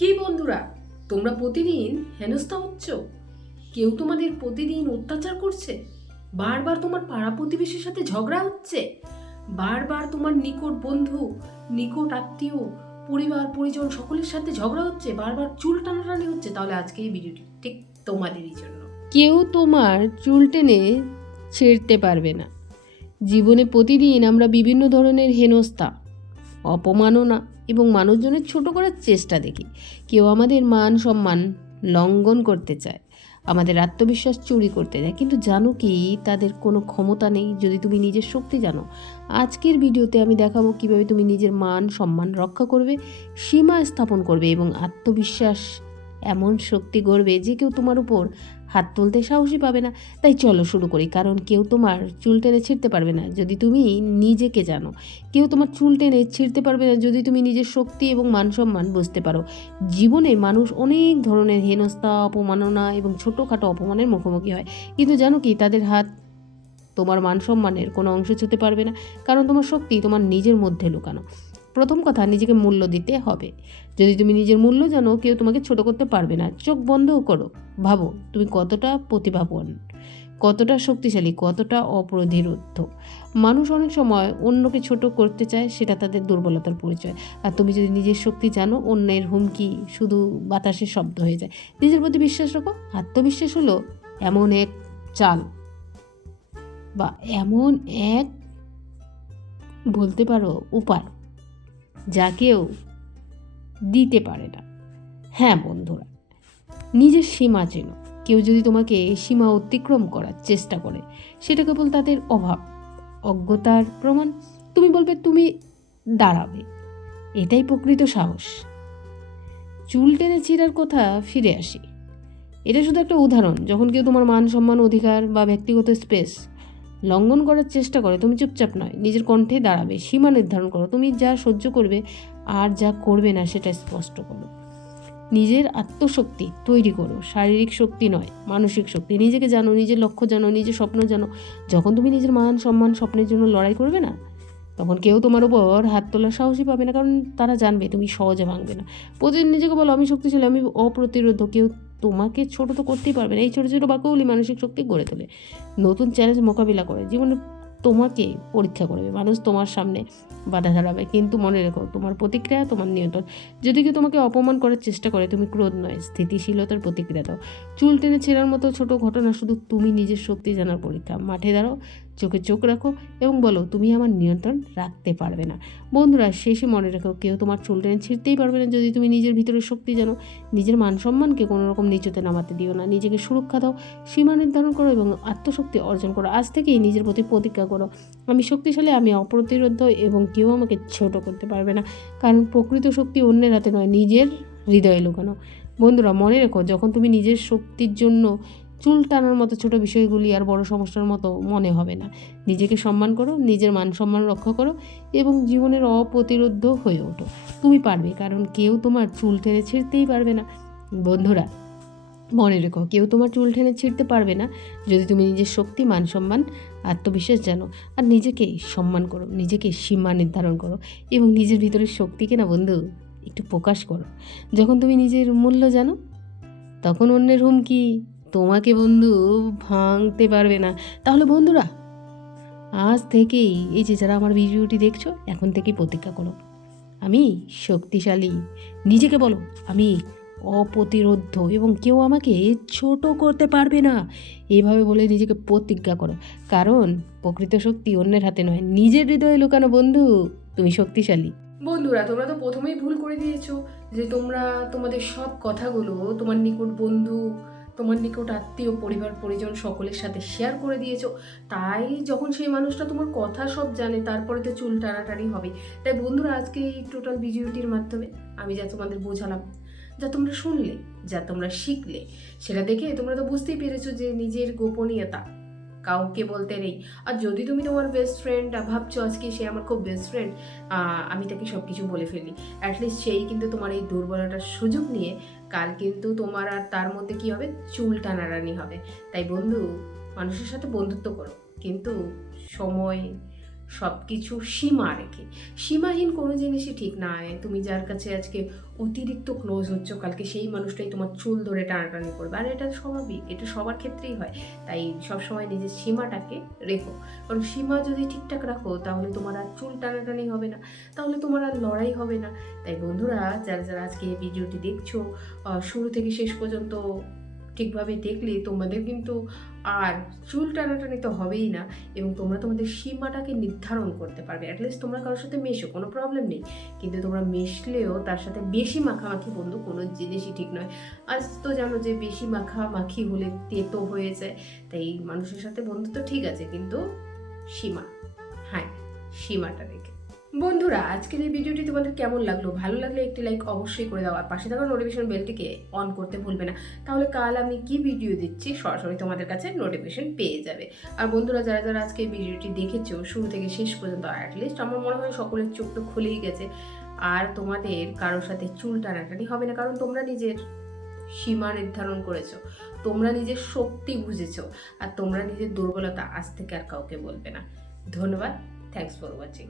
কি বন্ধুরা, তোমরা প্রতিদিন হেনস্থা হচ্ছ? কেউ তোমাদের প্রতিদিন অত্যাচার করছে? বারবার তোমার পাড়া প্রতিবেশীর সাথে ঝগড়া হচ্ছে? বারবার তোমার নিকট বন্ধু, নিকট আত্মীয়, পরিবার পরিজন সকলের সাথে ঝগড়া হচ্ছে, বারবার চুল টানাটানি হচ্ছে? তাহলে আজকে এই ভিডিওটি ঠিক তোমাদেরই জন্য। কেউ তোমার চুল টেনে ছেড়তে পারবে না। জীবনে প্রতিদিন আমরা বিভিন্ন ধরনের হেনস্থা, অপমাননা এবং মানুষজনের ছোট করার চেষ্টা দেখি। কেউ আমাদের মান সম্মান লঙ্ঘন করতে চায়, আমাদের আত্মবিশ্বাস চুরি করতে চায়, কিন্তু জানো কি তাদের কোনো ক্ষমতা নেই যদি তুমি নিজের শক্তি জানো। আজকের ভিডিওতে আমি দেখাবো কিভাবে তুমি নিজের মান সম্মান রক্ষা করবে, সীমা স্থাপন করবে এবং আত্মবিশ্বাস এমন শক্তি গড়বে যে কেউ তোমার উপর হাত তুলতে সাহসী পাবে না। তাই চলো শুরু করি, কারণ কেউ তোমার চুল টেনে ছিঁড়তে পারবে না যদি তুমি নিজেকে জানো। কেউ তোমার চুল টেনে ছিঁড়তে পারবে না যদি তুমি নিজের শক্তি এবং মান সম্মান বুঝতে পারো। জীবনে মানুষ অনেক ধরনের হেনস্থা, অপমাননা এবং ছোটোখাটো অপমানের মুখোমুখি হয়, কিন্তু জানো কি তাদের হাত তোমার মান সম্মানের কোনো অংশ ছুঁতে পারবে না, কারণ তোমার শক্তি তোমার নিজের মধ্যে লুকানো। প্রথম কথা, নিজেকে মূল্য দিতে হবে। যদি তুমি নিজের মূল্য জানো, কেউ তোমাকে ছোট করতে পারবে না। চোখ বন্ধ করো, ভাবো তুমি কতটা প্রতিভাবান, কতটা শক্তিশালী, কতটা অপ্রতিরোধ্য। মানুষ অনেক সময় অন্যকে ছোট করতে চায়, সেটা তাদের দুর্বলতার পরিচয়। আর তুমি যদি নিজের শক্তি জানো, অন্যের হুমকি শুধু বাতাসের শব্দ হয়ে যায়। নিজের প্রতি বিশ্বাস রাখো। আত্মবিশ্বাস হলো এমন এক চাল বা এমন এক বলতে পারো উপায় যা কেউ দিতে পারে না। হ্যাঁ বন্ধুরা, নিজের সীমা চেনো। কেউ যদি তোমাকে সীমা অতিক্রম করার চেষ্টা করে, সেটা কেবল তাদের অভাব, অজ্ঞতার প্রমাণ। তুমি বলবে, তুমি দাঁড়াবে, এটাই প্রকৃত সাহস। চুল টেনে ছিঁড়ার কথা ফিরে আসি। এটা শুধু একটা উদাহরণ। যখন কেউ তোমার মান সম্মান, অধিকার বা ব্যক্তিগত স্পেস লঙ্ঘন করার চেষ্টা করে, তুমি চুপচাপ নয়, নিজের কণ্ঠে দাঁড়াবে। সীমা নির্ধারণ করো। তুমি যা সহ্য করবে আর যা করবে না সেটা স্পষ্ট করো। নিজের আত্মশক্তি তৈরি করো, শারীরিক শক্তি নয়, মানসিক শক্তি। নিজেকে জানো, নিজের লক্ষ্য জানো, নিজের স্বপ্ন জানো। যখন তুমি নিজের মান সম্মান, স্বপ্নের জন্য লড়াই করবে না, তখন কেউ তোমার উপর হাত তোলার সাহসই পাবে না, কারণ তারা জানবে তুমি সহজে ভাঙবে না। প্রতিদিন নিজেকে বলো, আমি শক্তিশালী, আমি অপ্রতিরোধ। কেউ তোমাকে ছোট তো করতেই পারবে না। এই ছোটো ছোটো বাক্যগুলি মানসিক শক্তি গড়ে তোলে, নতুন চ্যালেঞ্জ মোকাবিলা করে। জীবনে তোমাকে পরীক্ষা করবে, মানুষ তোমার সামনে বাধা দাঁড়াবে, কিন্তু মনে রেখো তোমার প্রতিক্রিয়া তোমার নিয়ন্ত্রণ। যদি কেউ তোমাকে অপমান করার চেষ্টা করে, তুমি ক্রোধ নয়, স্থিতিশীলতার প্রতিক্রিয়া দাও। চুল টেনে ছেঁড়ার মতো ছোট ঘটনা শুধু তুমি নিজের শক্তি জানার পরীক্ষা। মাঠে দাঁড়াও, চোখে চোখ রাখো এবং বলো, তুমি আমার নিয়ন্ত্রণ রাখতে পারবে না। বন্ধুরা, শেষে মনে রেখো, কেউ তোমার চুল টেনে ছিঁড়তেই পারবে না যদি তুমি নিজের ভিতরে শক্তি জানো। নিজের মান সম্মানকে কোনো রকম নিচুতে নামাতে দিও না। নিজেকে সুরক্ষা দাও, সীমা নির্ধারণ করো এবং আত্মশক্তি অর্জন করো। আজ থেকেই নিজের প্রতি প্রতিজ্ঞা করো, আমি শক্তিশালী, আমি অপ্রতিরোধ্য এবং কেউ আমাকে ছোট করতে পারবে না। কারণ প্রকৃত শক্তি অন্যের হাতে নয়, নিজের হৃদয়ে লুকানো। বন্ধুরা, মনে রেখো, যখন তুমি নিজের শক্তির জন্য চুল টানার মতো ছোট বিষয়গুলি আর বড় সমস্যার মতো মনে হবে না। নিজেকে সম্মান করো, নিজের মান সম্মান রক্ষা করো এবং জীবনের অপ্রতিরোধ্য হয়ে ওঠো। তুমি পারবে, কারণ কেউ তোমার চুল টেনে ছিঁড়তেই পারবে না। বন্ধুরা, মনে রেখো, কেউ তোমার চুল টেনে ছিঁড়তে পারবে না যদি তুমি নিজের শক্তি, মান সম্মান, আত্মবিশ্বাস জানো আর নিজেকে সম্মান করো। নিজেকে সীমা নির্ধারণ করো এবং নিজের ভিতরের শক্তিকে না বন্ধু একটু প্রকাশ করো। যখন তুমি নিজের মূল্য জানো, তখন অন্যের হুমকি তোমাকে বন্ধু ভাঙতে পারবে না। তাহলে বন্ধুরা, আজ থেকেই এই যে যারা আমার ভিডিওটি দেখছো, এখন থেকেই প্রতিজ্ঞা করো, আমি শক্তিশালী। নিজেকে বলো, আমি অপ্রতিরোধ্য এবং কেউ আমাকে ছোট করতে পারবে না। এইভাবে বলে নিজেকে প্রতিজ্ঞা করো, কারণ প্রকৃত শক্তি অন্যের হাতে নয়, নিজের হৃদয়ে লুকানো। বন্ধু, তুমি শক্তিশালী। বন্ধুরা, তোমরা তো প্রথমেই ভুল করে দিয়েছো যে তোমরা তোমাদের সব কথাগুলো তোমার নিকট বন্ধু, তোমার নিকট আত্মীয়, পরিবার পরিজন সকলের সাথে শেয়ার করে দিয়েছো। তাই যখন সেই মানুষটা তোমার কথা সব জানে, তারপরে তো চুল টানাটানি হবে। তাই বন্ধুরা, আজকে এই টোটাল ভিডিওটির মাধ্যমে আমি যা তোমাদের বোঝালাম, যা তোমরা শুনলে, যা তোমরা শিখলে, সেটা দেখে তোমরা তো বুঝতেই পেরেছো যে নিজের গোপনীয়তা কাউকে বলতে নেই। আর যদি তুমি তোমার বেস্ট ফ্রেন্ড ভাবছো আজকে সে আমার খুব বেস্ট ফ্রেন্ড, আমি তাকে সব কিছু বলে ফেলি, অ্যাটলিস্ট সেই কিন্তু তোমার এই দুর্বলতার সুযোগ নিয়ে কাল কিন্তু তোমার আর তার মধ্যে কি হবে, চুল টানাটানি হবে। তাই বন্ধু, মানুষের সাথে বন্ধুত্ব করো, কিন্তু সময়, সব কিছু সীমা রেখে। সীমাহীন কোনো জিনিসই ঠিক নয়। তুমি যার কাছে আজকে অতিরিক্ত ক্লোজ হচ্ছ, কালকে সেই মানুষটাই তোমার চুল ধরে টানাটানি করবে, আর এটা স্বাভাবিক, এটা সবার ক্ষেত্রেই হয়। তাই সবসময় নিজের সীমাটাকে রেখো, কারণ সীমা যদি ঠিকঠাক রাখো তাহলে তোমার আর চুল টানাটানি হবে না, তাহলে তোমার আর লড়াই হবে না। তাই বন্ধুরা, যারা যারা আজকে এই ভিডিওটি দেখছো, শুরু থেকে শেষ পর্যন্ত ঠিকভাবে দেখলে তোমাদের কিন্তু আর চুল টানাটানি তো হবেই না, এবং তোমরা তোমাদের সীমাটাকে নির্ধারণ করতে পারবে। অ্যাটলিস্ট তোমরা কারোর সাথে মেশো, কোনো প্রবলেম নেই, কিন্তু তোমরা মেশলেও তার সাথে বেশি মাখামাখি বন্ধু কোনো জিনিসই ঠিক নয়। আজ তো জানো যে বেশি মাখামাখি হলে তেতো হয়ে যায়। তাই মানুষের সাথে বন্ধুত্ব ঠিক আছে, কিন্তু সীমা, হ্যাঁ, সীমাটা রেখে। বন্ধুরা, আজকের এই ভিডিওটি তোমাদের কেমন লাগলো? ভালো লাগলে একটি লাইক অবশ্যই করে দাও, আর পাশে থাকা নোটিফিকেশন বেলটিকে অন করতে ভুলবে না, তাহলে কাল আমি কি ভিডিও দিচ্ছি সরাসরি তোমাদের কাছে নোটিফিকেশন পেয়ে যাবে। আর বন্ধুরা, যারা যারা আজকে এই ভিডিওটি দেখেছো শুরু থেকে শেষ পর্যন্ত, অ্যাটলিস্ট আমার মনে হয় সকলের চোখ তো খুলেই গেছে, আর তোমাদের কারোর সাথে চুল টানাটানি হবে না, কারণ তোমরা নিজের সীমা নির্ধারণ করেছো, তোমরা নিজের শক্তি বুঝেছো, আর তোমরা নিজের দুর্বলতা আজ থেকে আর কাউকে বলবে না। ধন্যবাদ, থ্যাংকস ফর ওয়াচিং।